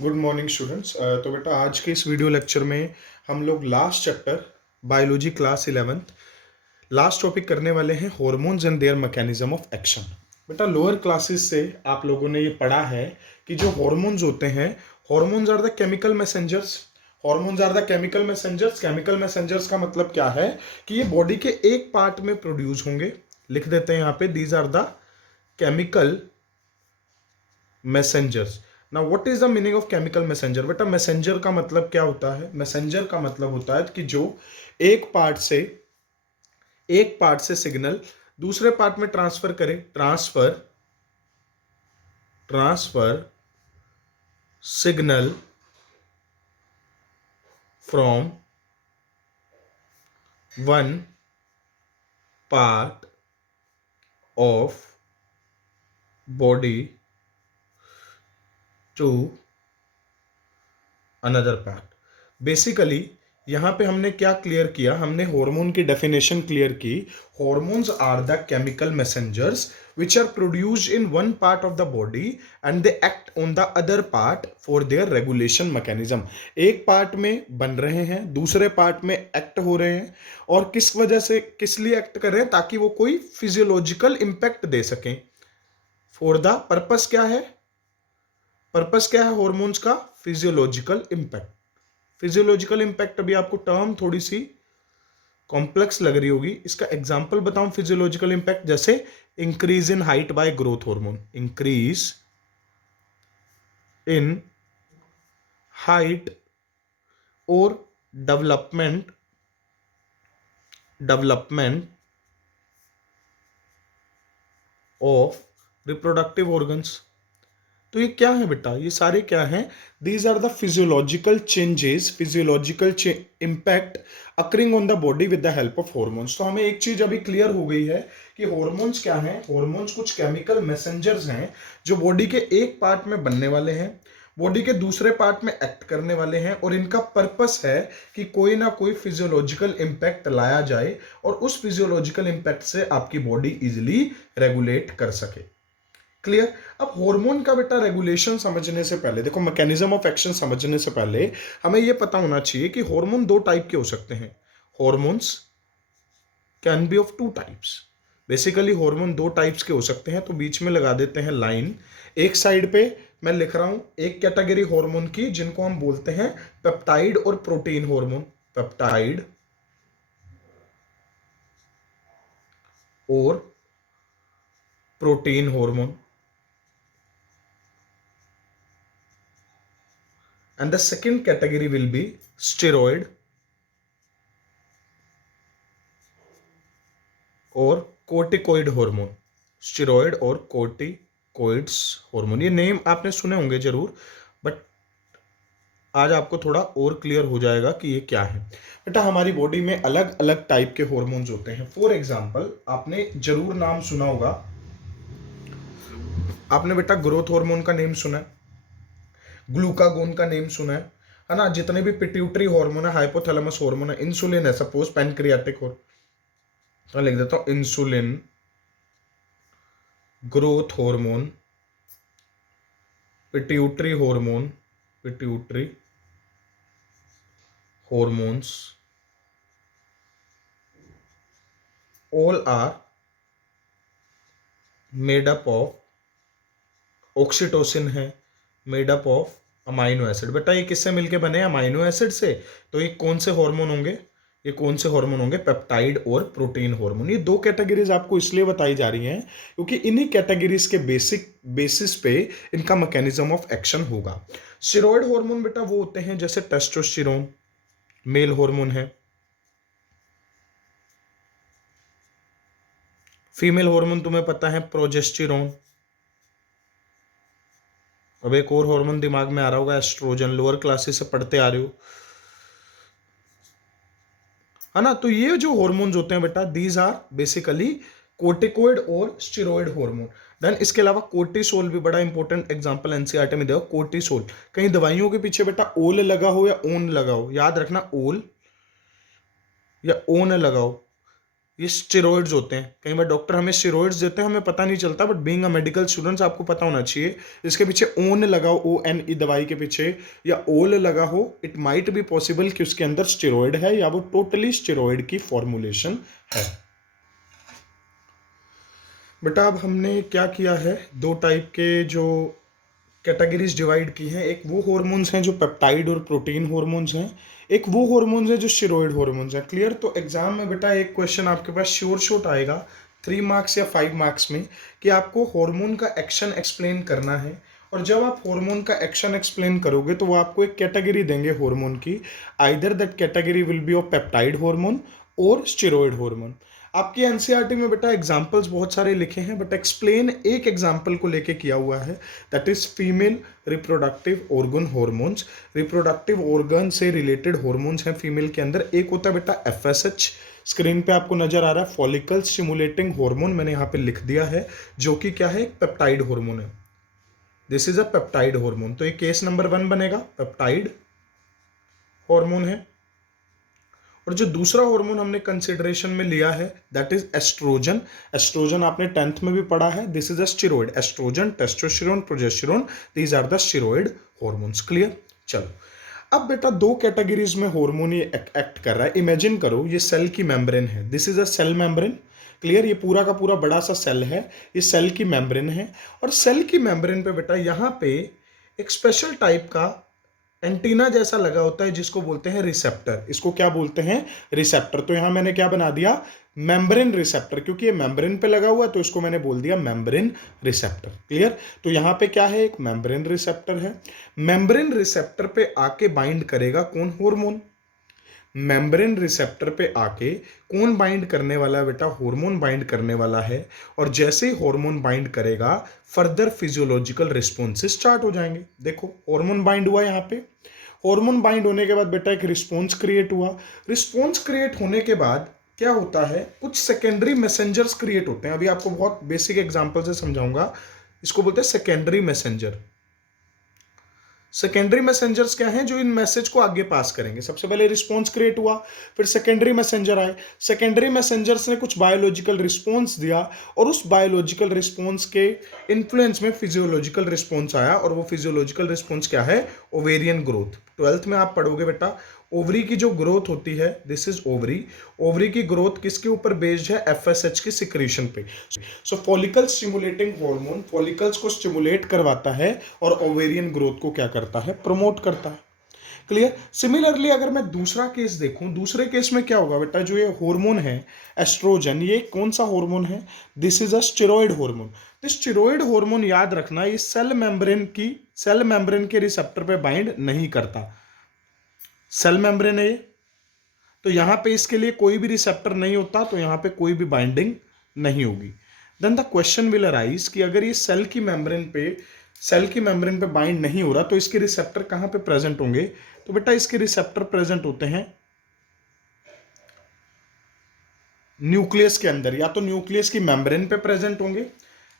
Good morning students. तो बेटा आज के इस वीडियो लेक्चर में हम लोग last chapter biology class 11th last topic करने वाले हैं hormones and there mechanism of action. बेटा लोअर क्लासेस से आप लोगों ने ये पढ़ा है कि जो हॉर्मोन्स होते हैं, hormones are the chemical messengers. Hormones are the chemical messengers. Chemical messengers का मतलब क्या है कि ये बॉडी के एक पार्ट में प्रोड्यूस होंगे। लिख देते हैं यहाँ पे, these are the chemical messengers. Now what is the meaning of chemical messenger? बेटा मैसेंजर का मतलब क्या होता है? मैसेंजर का मतलब होता है कि जो एक पार्ट से सिग्नल दूसरे पार्ट में ट्रांसफर करे। Transfer signal from one part of body to another part. Basically यहां पे हमने क्या क्लियर किया? हमने हार्मोन की डेफिनेशन क्लियर की। Hormones are the chemical messengers which are produced in one part of the body and they act on the other part for their regulation mechanism. एक part में बन रहे हैं, दूसरे पार्ट में एक्ट हो रहे हैं, और किस वजह से, किस लिए एक्ट कर रहे हैं? ताकि वो कोई फिजियोलॉजिकल इंपैक्ट दे सकें। फॉर द पर्पस क्या है? पर्पस क्या है हॉर्मोन्स का? Physiological impact. फिजियोलॉजिकल इंपैक्ट, अभी आपको टर्म थोड़ी सी कॉम्प्लेक्स लग रही होगी, इसका एग्जांपल बताऊं फिजियोलॉजिकल इंपैक्ट। जैसे increase in height by growth hormone, increase in height और डेवलपमेंट ऑफ रिप्रोडक्टिव ऑर्गन्स। तो ये क्या है बेटा? ये सारे क्या हैं? These are the physiological changes, physiological impact occurring on the body with the help of hormones. तो हमें एक चीज अभी क्लियर हो गई है कि हॉर्मोन्स क्या हैं। हॉर्मोन्स कुछ केमिकल मैसेंजर्स हैं जो बॉडी के एक पार्ट में बनने वाले हैं, बॉडी के दूसरे पार्ट में एक्ट करने वाले हैं, और इनका पर्पस है कि कोई ना कोई फिजियोलॉजिकल इंपैक्ट लाया जाए और उस फिजियोलॉजिकल इंपैक्ट से आपकी बॉडी इजिली रेगुलेट कर सके। क्लियर? अब हार्मोन का बेटा रेगुलेशन समझने से पहले, देखो मैकेनिज्म ऑफ एक्शन समझने से पहले हमें यह पता होना चाहिए कि हार्मोन दो टाइप के हो सकते हैं। Hormones can be of two types. Basically hormone दो टाइप्स के हो सकते हैं। तो बीच में लगा देते हैं लाइन। एक साइड पे मैं लिख रहा हूं एक कैटेगरी हार्मोन की, जिनको हम बोलते हैं पेप्टाइड और प्रोटीन हार्मोन। पेप्टाइड और protein hormone. And the second category will be steroid और corticoid हार्मोन। स्टेरॉयड और कोर्टिकोइड्स हार्मोन, ये नेम आपने सुने होंगे जरूर, बट आज आपको थोड़ा और क्लियर हो जाएगा कि ये क्या है। बेटा हमारी बॉडी में अलग अलग टाइप के हार्मोन्स होते हैं। फॉर एग्जांपल आपने जरूर नाम सुना होगा, आपने बेटा ग्रोथ हार्मोन का नेम सुना है, ग्लूकागोन का नेम सुना है ना? जितने भी पिट्यूटरी हार्मोन है, हाइपोथैलेमस हार्मोन है, इंसुलिन है, सपोज पैनक्रियाटिक हो, तो लिख देता हूं insulin, growth hormone, pituitary hormone, pituitary hormones, all are made up of, oxytocin है made up of amino acid. बेटा ये किससे मिलके बने? अमाइनो एसिड से। तो ये कौन से हार्मोन होंगे? ये कौन से हार्मोन होंगे? पेप्टाइड और प्रोटीन हार्मोन। ये दो कैटेगरीज आपको इसलिए बताई जा रही हैं क्योंकि इन्हीं कैटेगरीज के बेसिस पे इनका मैकेनिज्म ऑफ एक्शन होगा। स्टेरॉयड हार्मोन बेटा वो होते हैं जैसे टेस्टोस्टेरोन, मेल हार्मोन है। फीमेल हार्मोन तुम्हें पता है प्रोजेस्टेरोन। अब एक और हार्मोन दिमाग में आ रहा होगा, एस्ट्रोजन। लोअर क्लासेस से पढ़ते आ रहे हो, है ना? तो ये जो हार्मोन्स होते हैं बेटा, दीज आर बेसिकली कोर्टिकोइड और स्टेरॉयड हार्मोन। देन इसके अलावा कोर्टिसोल भी बड़ा इंपॉर्टेंट एग्जांपल एनसीईआरटी में देखो। कोर्टिसोल, कहीं दवाइयों के पीछे बेटा ओल लगा हो या ओन लगा हो, याद रखना ओल या ओन लगा हो। ये स्टेरॉइड्स होते हैं। कई बार डॉक्टर हमें स्टेरॉइड्स देते हैं, हमें पता नहीं चलता, but being a medical students आपको पता होना चाहिए। इसके पीछे ओन लगा हो, ओ एन ई दवाई के पीछे, या ओल लगा हो, इट माइट बी पॉसिबल कि उसके अंदर स्टेरॉइड है या वो टोटली स्टेरॉइड की फॉर्मुलेशन है। बेटा अब हमने क्या किया है, दो टाइप के जो कैटेगरीज डिवाइड की हैं। एक वो हॉर्मोन्स हैं जो पेप्टाइड और प्रोटीन हॉर्मोन्स हैं, एक वो हॉर्मोन्स हैं जो स्टेरॉइड हॉर्मोन्स हैं। क्लियर? तो एग्जाम में बेटा एक क्वेश्चन आपके पास श्योर शॉट आएगा 3 मार्क्स या 5 मार्क्स में, कि आपको हार्मोन का एक्शन एक्सप्लेन करना है। और जब आप हार्मोन का एक्शन एक्सप्लेन करोगे तो वो आपको एक कैटेगरी देंगे हार्मोन की, either that category will be of peptide hormone और स्टेरॉइड हार्मोन। आपकी एनसीईआरटी में बेटा एग्जाम्पल्स बहुत सारे लिखे हैं, बट एक्सप्लेन एक एग्जाम्पल को लेके किया हुआ है, that is female reproductive organ hormones. Reproductive organ से रिलेटेड हॉर्मोन्स हैं फीमेल के अंदर। एक होता है बेटा एफएसएच, स्क्रीन पे आपको नजर आ रहा है, फॉलिकल स्टिमुलेटिंग हार्मोन, मैंने यहाँ पे लिख दिया है, जो कि क्या है, एक पेप्टाइड हार्मोन है। This is a peptide hormone. तो ये केस नंबर 1 बनेगा, पेप्टाइड हार्मोन है। और जो दूसरा हार्मोन हमने कंसिडरेशन में लिया है दैट इज एस्ट्रोजन। एस्ट्रोजन आपने 10th में भी पढ़ा है, this is a steroid. Oestrogen, testosterone, progesterone, these are the steroid hormones. Clear? चलो, अब बेटा दो कैटेगरीज में हार्मोन ये एक्ट कर रहा है। इमेजिन करो ये सेल की मेम्ब्रेन है, this is a cell membrane. Clear? ये पूरा का पूरा बड़ा सा सेल है, ये सेल की मेम्ब्रेन है। और सेल की मेम्ब्रेन पे बेटा यहाँ पे एक स्पेशल टाइप का एंटीना जैसा लगा होता है जिसको बोलते हैं रिसेप्टर। इसको क्या बोलते हैं? रिसेप्टर। तो यहां मैंने क्या बना दिया, मेम्ब्रेन रिसेप्टर, क्योंकि ये मेम्ब्रेन पे लगा हुआ है तो इसको मैंने बोल दिया मेम्ब्रेन रिसेप्टर। क्लियर? तो यहां पे क्या है, एक मेम्ब्रेन रिसेप्टर है। मेम्ब्रेन रिसेप्टर पे आके बाइंड करेगा कौन? हार्मोन। मेम्ब्रेन रिसेप्टर पे आके कौन बाइंड करने वाला है बेटा? हार्मोन बाइंड करने वाला है। और जैसे ही हार्मोन बाइंड करेगा फर्दर फिजियोलॉजिकल रिस्पॉन्सेस स्टार्ट हो जाएंगे। देखो हार्मोन बाइंड हुआ यहाँ पे, हार्मोन बाइंड होने के बाद बेटा एक रिस्पॉन्स क्रिएट हुआ। रिस्पॉन्स क्रिएट होने के बाद क्या होता है, कुछ सेकेंडरी मैसेंजर्स क्रिएट होते हैं। अभी आपको बहुत बेसिक एग्जांपल से समझाऊंगा। इसको बोलते हैं सेकेंडरी मैसेंजर। सेकेंडरी मैसेंजर्स क्या हैं? जो इन मैसेज को आगे पास करेंगे। सबसे पहले रिस्पॉन्स क्रिएट हुआ, फिर सेकेंडरी मैसेंजर आए। सेकेंडरी मैसेंजर्स ने कुछ बायोलॉजिकल रिस्पॉन्स दिया, और उस बायोलॉजिकल रिस्पॉन्स के इन्फ्लुएंस में फिजियोलॉजिकल रिस्पॉन्स आया। और वो फिजियोलॉजिकल रिस्पॉन्स क्या है? Ovarian growth. 12th में आप पढ़ोगे बेटा, ओवरी की जो ग्रोथ होती है, दिस इज ओवरी। ओवरी की ग्रोथ किसके ऊपर बेस्ड है? एफएसएच की सिक्रीशन पे। सो फॉलिकल स्टिमुलेटिंग हार्मोन फॉलिकल्स को स्टिमुलेट करवाता है और ओवेरियन ग्रोथ को क्या करता है? प्रमोट करता है। क्लियर? सिमिलरली अगर मैं दूसरा केस देखूं, दूसरे केस में क्या होगा बेटा, जो ये हार्मोन है एस्ट्रोजन, ये कौन सा हार्मोन है? This is a steroid hormone. तो स्टेरॉइड हार्मोन याद रखना, ये सेल मेम्ब्रेन के रिसेप्टर पे बाइंड नहीं करता। सेल मेम्ब्रेन है ये, तो यहां पे इसके लिए कोई भी रिसेप्टर नहीं होता, तो यहां पे कोई भी बाइंडिंग नहीं होगी। Then the question will arise कि अगर ये सेल की मेम्ब्रेन पे बाइंड नहीं हो रहा, तो इसके रिसेप्टर कहां पे प्रेजेंट होंगे? तो बेटा इसके रिसेप्टर प्रेजेंट होते हैं न्यूक्लियस के अंदर, या तो न्यूक्लियस की मेम्ब्रेन पे प्रेजेंट होंगे,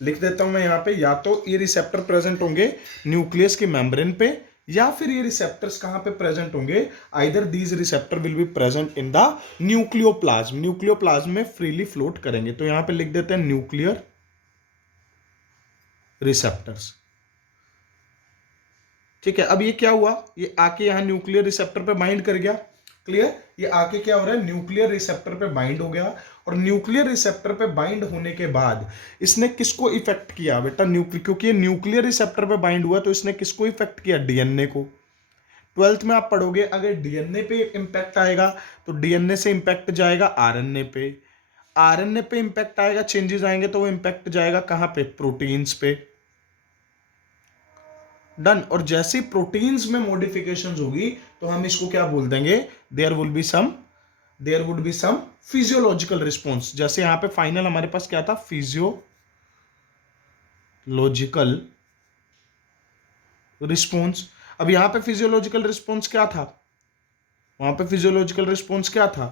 लिख देता हूं मैं यहां पे, या तो ये रिसेप्टर प्रेजेंट होंगे न्यूक्लियस की मेम्ब्रेन पे, या फिर ये रिसेप्टर्स कहां पे प्रेजेंट होंगे? Either these receptor will be present in the nucleoplasm. Nucleoplasm में फ्रीली फ्लोट करेंगे। तो यहां पे लिख देते हैं न्यूक्लियर रिसेप्टर्स। ठीक है, अब ये क्या हुआ, ये आके यहां न्यूक्लियर रिसेप्टर पे बाइंड कर गया। क्लियर? ये आके क्या हो रहा है, न्यूक्लियर रिसेप्टर पे बाइंड हो गया। और न्यूक्लियर रिसेप्टर पे बाइंड होने के बाद इसने किसको इफेक्ट किया बेटा? क्योंकि ये न्यूक्लियर रिसेप्टर पे बाइंड हुआ, तो इसने किसको इफेक्ट किया? डीएनए को। 12th में आप पढ़ोगे, अगर डीएनए पे इंपैक्ट आएगा तो डीएनए से इंपैक्ट जाएगा आरएनए पे, आरएनए पे इंपैक्ट आएगा, चेंजेस आएंगे तो वो इंपैक्ट जाएगा कहां पे? प्रोटीन्स पे। डन। और जैसे प्रोटीन्स में मॉडिफिकेशंस होगी तो हम इसको क्या बोल देंगे? There would be some physiological response. जैसे यहां पे फाइनल हमारे पास क्या था? Physiological response. अब यहां पे फिजियोलॉजिकल रिस्पॉन्स क्या था? वहां पे फिजियोलॉजिकल रिस्पॉन्स क्या था?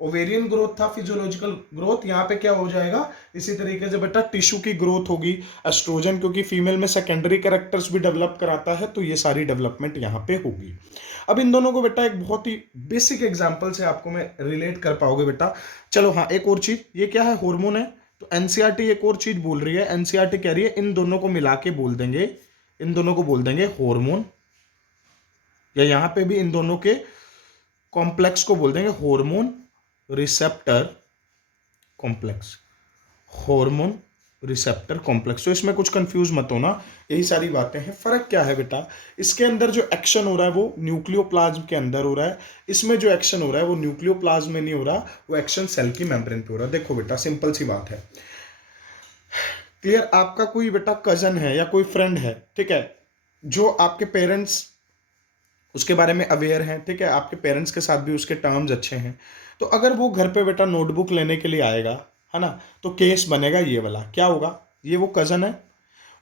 ओवेरियन ग्रोथ था फिजियोलॉजिकल ग्रोथ, यहाँ पे क्या हो जाएगा इसी तरीके से बेटा टिश्यू की ग्रोथ होगी। एस्ट्रोजन क्योंकि फीमेल में सेकेंडरी कैरेक्टर्स भी डेवलप कराता है, तो ये सारी डेवलपमेंट यहाँ पे होगी। अब इन दोनों को बेटा एक बहुत ही बेसिक एग्जाम्पल से आपको मैं रिलेट कर पाओगे बेटा। चलो हाँ, एक और चीज, ये क्या है, हार्मोन है। तो एनसीईआरटी एक और चीज बोल रही है, एनसीईआरटी कह रही है इन दोनों को मिला के बोल देंगे, इन दोनों को बोल देंगे हार्मोन, या यहां पे भी इन दोनों के कॉम्प्लेक्स को बोल देंगे hormone receptor complex, hormone receptor complex. तो इसमें कुछ कंफ्यूज मत होना, यही सारी बातें हैं। फर्क क्या है बेटा, इसके अंदर जो एक्शन हो रहा है वो न्यूक्लियोप्लाज्म के अंदर हो रहा है, इसमें जो एक्शन हो रहा है वो न्यूक्लियोप्लाज्म में नहीं हो रहा, वो एक्शन सेल की मेम्ब्रेन पे हो रहा है। देखो बेटा सिंपल सी बात है, क्लियर। आपका कोई बेटा कजन है या कोई फ्रेंड है, ठीक है, जो आपके पेरेंट्स उसके बारे में अवेयर हैं, ठीक है, आपके पेरेंट्स के साथ भी उसके टर्म्स अच्छे हैं, तो अगर वो घर पे बेटा नोटबुक लेने के लिए आएगा, है ना, तो केस बनेगा ये वाला। क्या होगा, ये वो कजन है,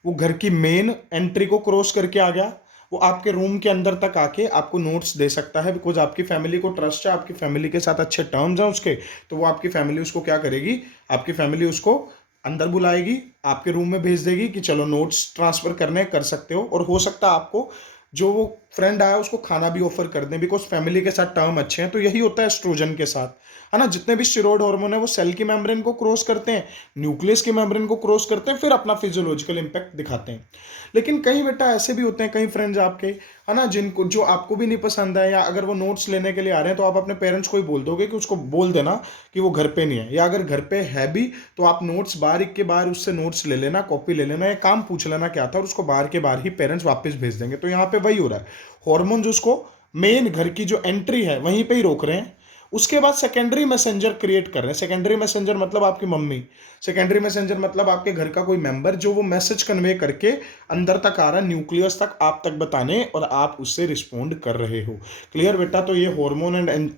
वो घर की मेन एंट्री को क्रॉस करके आ गया, वो आपके रूम के अंदर तक आके आपको नोट्स दे सकता है, बिकॉज आपकी फैमिली को ट्रस्ट है, आपकी फैमिली के साथ अच्छे टर्म्स हैं उसके, तो वो आपकी फैमिली उसको क्या करेगी, आपकी फैमिली उसको अंदर बुलाएगी, आपके रूम में भेज देगी कि चलो नोट्स ट्रांसफर करने कर सकते हो, और हो सकता है आपको जो वो फ्रेंड आया उसको खाना भी ऑफर कर दें, बिकॉज फैमिली के साथ टर्म अच्छे हैं। तो यही होता है एस्ट्रोजन के साथ, है ना, जितने भी स्टेरॉयड हार्मोन है वो सेल की मेम्ब्रेन को क्रॉस करते हैं, न्यूक्लियस की मेम्ब्रेन को क्रॉस करते हैं, फिर अपना फिजियोलॉजिकल इंपैक्ट दिखाते हैं। लेकिन कई बेटा ऐसे भी होते हैं, कई फ्रेंड्स आपके, है ना, जिनको जो आपको भी नहीं पसंद है, या अगर वो नोट्स लेने के लिए आ रहे हैं तो आप अपने पेरेंट्स को ही बोल दोगे कि उसको बोल देना कि वो घर पे नहीं है, या अगर घर पे है भी तो आप नोट्स बाहर एक के बाहर उससे नोट्स ले लेना, कॉपी ले लेना, या काम पूछ लेना क्या था, और उसको बाहर के बाहर ही पेरेंट्स वापस भेज देंगे। तो यहाँ पे वही हो रहा है, हार्मोन जो उसको मेन घर की जो एंट्री है वहीं पे ही रोक रहे हैं, उसके बाद सेकेंडरी मैसेंजर क्रिएट कर रहे हैं। सेकेंडरी मैसेंजर मतलब आपकी मम्मी, सेकेंडरी मैसेंजर मतलब आपके घर का कोई मेंबर, जो वो मैसेज कन्वे करके अंदर तक आ रहा है, न्यूक्लियस तक, आप तक बताने, और आप उससे रिस्पोंड कर रहे हो। क्लियर बेटा, तो ये hormone and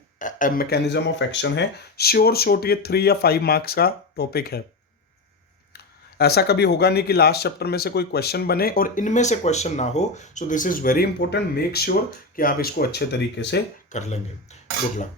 mechanism of action है। श्योर शॉर्ट ये 3 या 5 मार्क्स का टॉपिक है। ऐसा कभी होगा नहीं कि लास्ट चैप्टर में से कोई क्वेश्चन बने और इनमें से क्वेश्चन ना हो। So this is very important, make sure कि आप इसको अच्छे तरीके से कर लेंगे। Good luck.